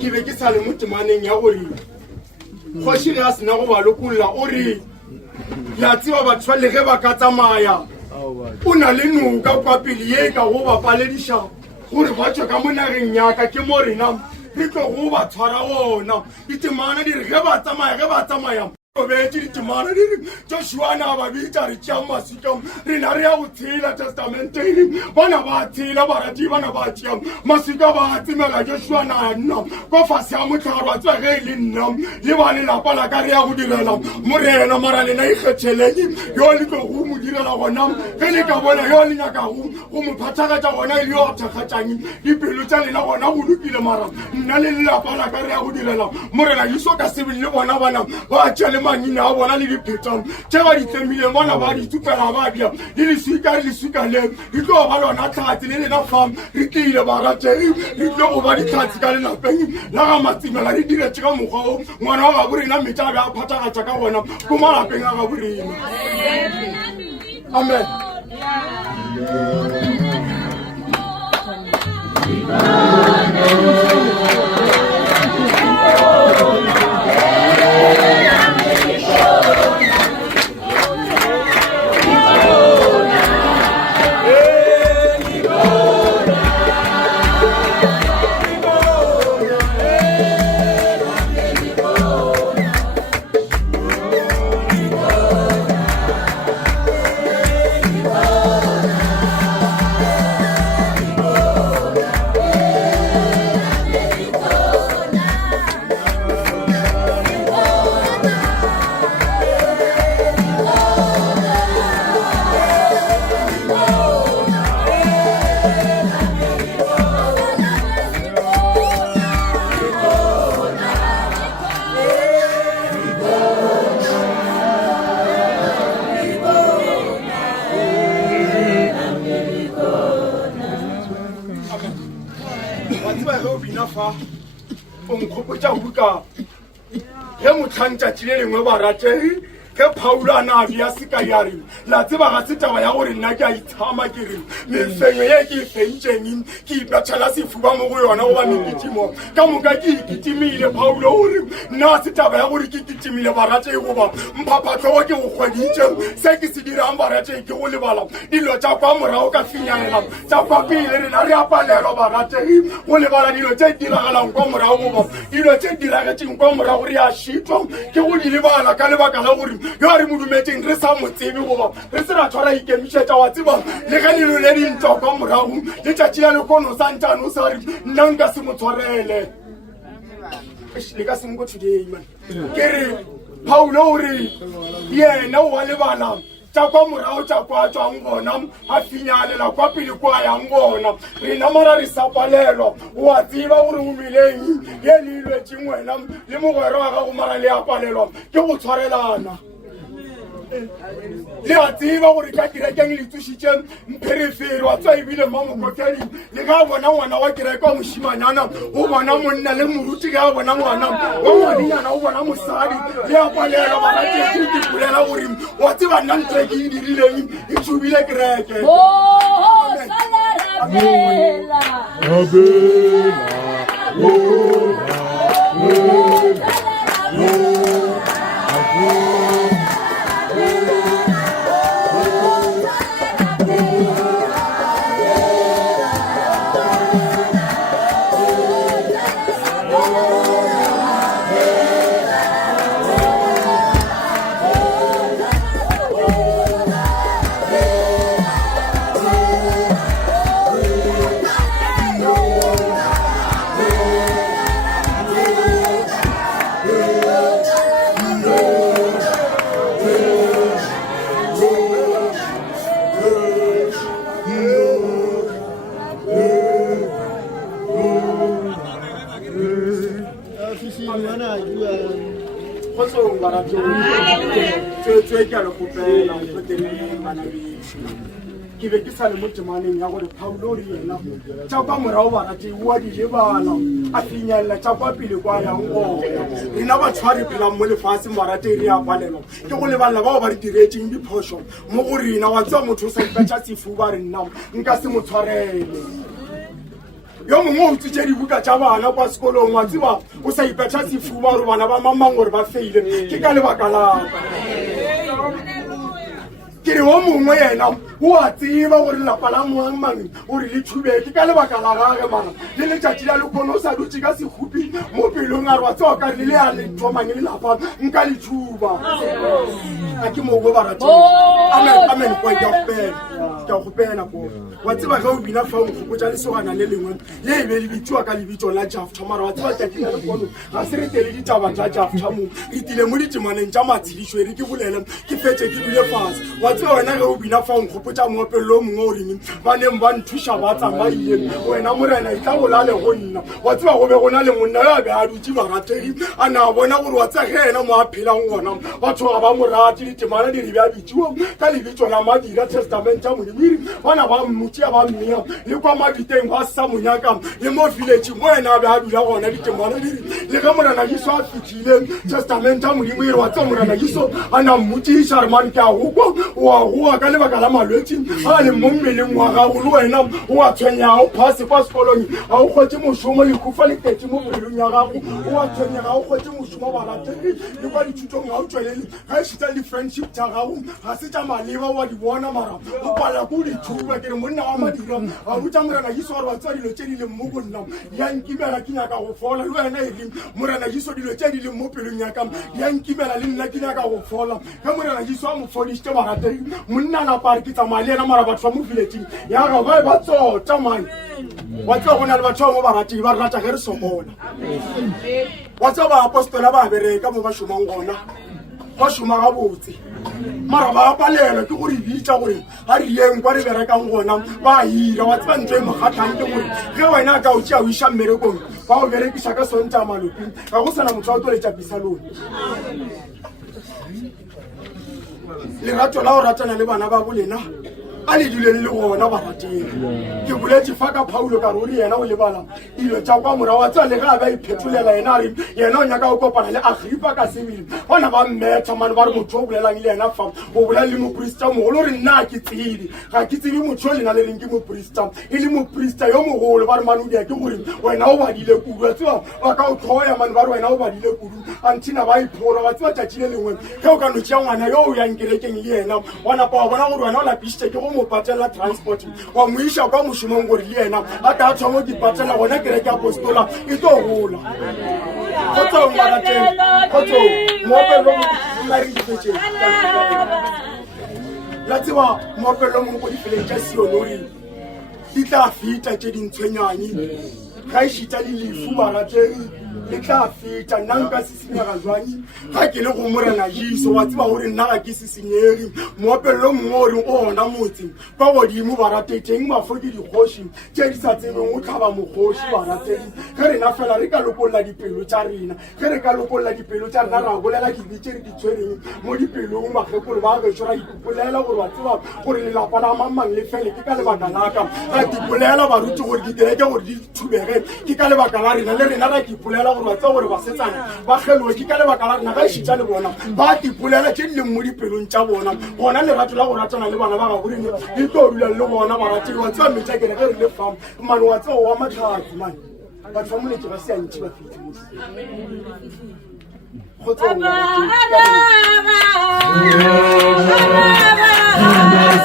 Ke be ke sa le motemaneng ya gore khoshi ga sena go ba lokolla o re ya tseba batho ba le ge ba ka tsamaya o na le noka kwa pele ye ka go ba paledisha gore ba tswa ka monageng yaka ke mo rena re tlo go ba tshwara ona ditemana di re ge ba tsamaya Obeti ditemana di re Joshua na ba bitsa re tša masika re na re ya go tshela testamenteng bana ba tshela barati bana ba tša masika ba tsimela Joshua na nna go fase ya motlharo wa tswa ge le nna le ba lelapa la ka re ya go direla morena mara le na ikgetšheleng yo le tlo go mo direla gona ge le ka bona yo le nyaka go mo phathagatša gona e le yo thakgatšang dipelo tša lena gona go lokile mara nna le lelapa la ka re ya go direla morena Yesu ka sebele le bona bana ba tša manyina a bona le diphetong tše ba di tlemileng bona ba di tupela ba bia le leswika le di tlo ba lona tlhatsi le lena fam re tlile barateng re tlo go ba ditlhatsi ka lelapeng la ga matsimela re diretse ka mokgwa o ngwana wa gaborena metša a be a phathagatša ka gona ko malapeng a gaborena amen tšatši le lengwe barategi ke Paulo a na bia se ka ya re la tseba ga se taba ya gore nna ke a itshama ke re mefenyo ye ke fentšeng ke ipatšhala sefuba mo go yona goba mekitimo ka moka ke ikitimile Paulo gore nna se taba ya gore ke kitimile barategi goba mphapatlhogo ke go kgweditše se ke se dirang barategi ke go lebala dilo tša kwa morago ka finyalela tša kwa pele rena re apalelwa barategi go lebala dilo tše diragalang kwa morago goba dilo tše diragetšeng kwa morago re a šitwa ke go di lebala ka lebaka la gore yo a re modumetseng re sa motsebe goba re se ra tshwara ikemišetša wa tseba le ge lelo le dintwa kwa morago letšatši la lekono sa ntano sa re nna nka se mo tshwarele le ka seng go today man ke re Paulo o re yena o wa lebala tša kwa morago tša kwa tšwang gona a finyalela kwa pele kwa yang gona rena mara re sa palelwa wa tseba gore o meleng ye le ilwetšeng wena le mogwera wa gago mara le a palelwa ke go tshwarelana le a tseba gore ka kerekeng le tsošitše mpherefere wa tswa ebile mamokokedi le ga bona ngwana wa kereke wa mošimanyana o bona monna le moruti ge a bona ngwana wa ngwadinyana o bona mosadi le a palelwa barateng ke polela gore wa tseba nna ntho e ke e dirileng e tšhubile kereke ke be ke sa le mo temaneng ya gore Paulo le yena tša kwa morago barate wa di lebala a finyella tša kwa pele kwa yang gona rena batshwari phelang mo lefatsheng barate re a palelwa ke go lebalela bao ba re diretseng diphoso mo go rena wa tseba motho o sa ipetša sefuba re nna nka se mo tshwarele yo mongwe o tsitse dibuka tša bana kwa sekolong wa tseba o sa ipetša sefuba gore bana ba mamang gore ba feile ke ka lebaka laka ke re o mongwe yena o a tseba gore lelapa la moangmang gore le thubeke ka lebaka la gage mara le letšatši la lekgono o sa dutse ka sekhupi mo pelong a re wa tseba kare le le a le thomang lelapa nka le thuba a ke mogo barate amen kwa ke a go pela ko wa tseba ga o bina fa o nkgopotša lesogana le lengwe le e be le bitsiwa ka lebitso la jafta mara wa tseba tšatši la lekgono ga se re tele ditaba tša jafta mo re tile mo ditemaneng tša matshedišo e re ke bolele ke fetse ke dule fase wa tseba wena ge o bina fa o nkgopotša moopelelo o mongwe o reng ba neng ba nthuša ba tsamaile wena morena e tla bolale go nna wa tseba go be go na le monna yo a be a dutse baratedi a na bona gore wa tsega ge ena mo a phelang gona batho ga ba morate ditemana di re bja bitsiwa ka lebitso la madira testament tša modimiri bana ba mmotšea ba mmea le kwa mabiteng ba sa monyakang le mo villageng mo ena a be a dula gona ditemana diri le ge morena jiso a fitlhile testament tša modimiri wa tseba morena jiso a na mmotšiša re mane ke a gokwa wa goa ka lebaka la malwetse a le mo mmeleng wa gago le wena o a tshwenyega o phase kwa sekolong a o kgwetse mošomo lekhufa le tete mo pelong ya gago o a tshwenyega o kgwetse mošomo baratedi le kwa dithutong ga o tswelele ga e šita le friendship tša gago ga se tša maleba wa di bona mara o pala ko dithuba ke re monna wa madira a botša morena jiso gore ba tseba dilo tše di leng mo go nna yankimela ke nyaka go fola le wena e leng morena jiso dilo tše di leng mo pelong yakam yankimela le nna ke nyaka go fola ge morena jiso a mo fodišitše baratedi monna napa re ke tsamaya le ena mara batho ba mo villageng ya ga ba ba tsota mane wa tseba go na le batho ba mo baratedi ba re rata ge re sokola wa tseba baapostola ba bereka mo ba šomang gona ba šoma gabotse mara ba palela ke gore bitša gore ga re yeng kwa re berekang gona ba hira wa tseba ntho e mokgatlhang ke gore ge wena ka o tšea o iša mmerekong ba o berekiša ka sonta malopeng ga go sana motho wa o toletša pisa lone lerato la go ratana le bana ba bolena a le duleng le gona barateng ke boletše fa ka Paulo ka ruri yena o lebala dilo tša kwa morago wa tseba le ge a ba iphetolela yena a re yena o nyaka o kopana le Agripa ka sebele bona ba mmetha mane ba re motho o bolelang le yena fa o bolela le moporista mogolo o re nna ke tsebe ga ke tsebe motho o lena le reng ke moporista e le moporista yo mogolo ba re mane o dia ke gore wena o badile kudu wa tseba ba ka o tlhoya mane ba re wena o badile kudu antina ba iphora wa tseba tšatši le lengwe ge o ka no tšea ngwana yo o yang kerekeng le yena wa napa wa bona gore wena o lapišitše ke go mo patela transport wa mo iša kwa mošomong gore le yena a ka thoma ke patela gona kereke apostola e tlo gola kgotsong barateng kgotsong moopelo marifetšeng la tseba moopelo mongwe ko difeleng tša sionori di tla feta tše dintshwenyane ga e šita le lefu barateng le tla feta nna nka se senyega jwangi ga ke le go morena jiso wa tseba gore nna ga ke se senyege moopelelo mongwe o reng o gona motse kwa godimo barateteng mafo ke dikgoši tše di sa tsebeng o tlhaba mokgoši barateng ge rena fela re ka lokolola dipelo tša rena ge re ka lokolola dipelo tša rena ra bolela dibe tše re di tshwereng mo dipelong bakgekore ba gešo ra ikopolela gore wa tseba gore lelapa la mamang le fele ke ka lebaka laka ra kipolela baruti gore dikereke gore di thubege ke ka lebaka la rena le rena ra kipolela gore wa tseba gore basetsana ba kgeloe ke ka lebaka la rena ga e šitša le bona ba tipolela tše di leng mo dipelong tša bona gona lerato la go ratana le bana ba gaboreng di tlo dula le gona baratedi wa tseba metša kere ge re le fam mane wa tseba wa matlhaki mane batho ba moletse ba se antši ba fitlhe kgotsong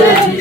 Ready.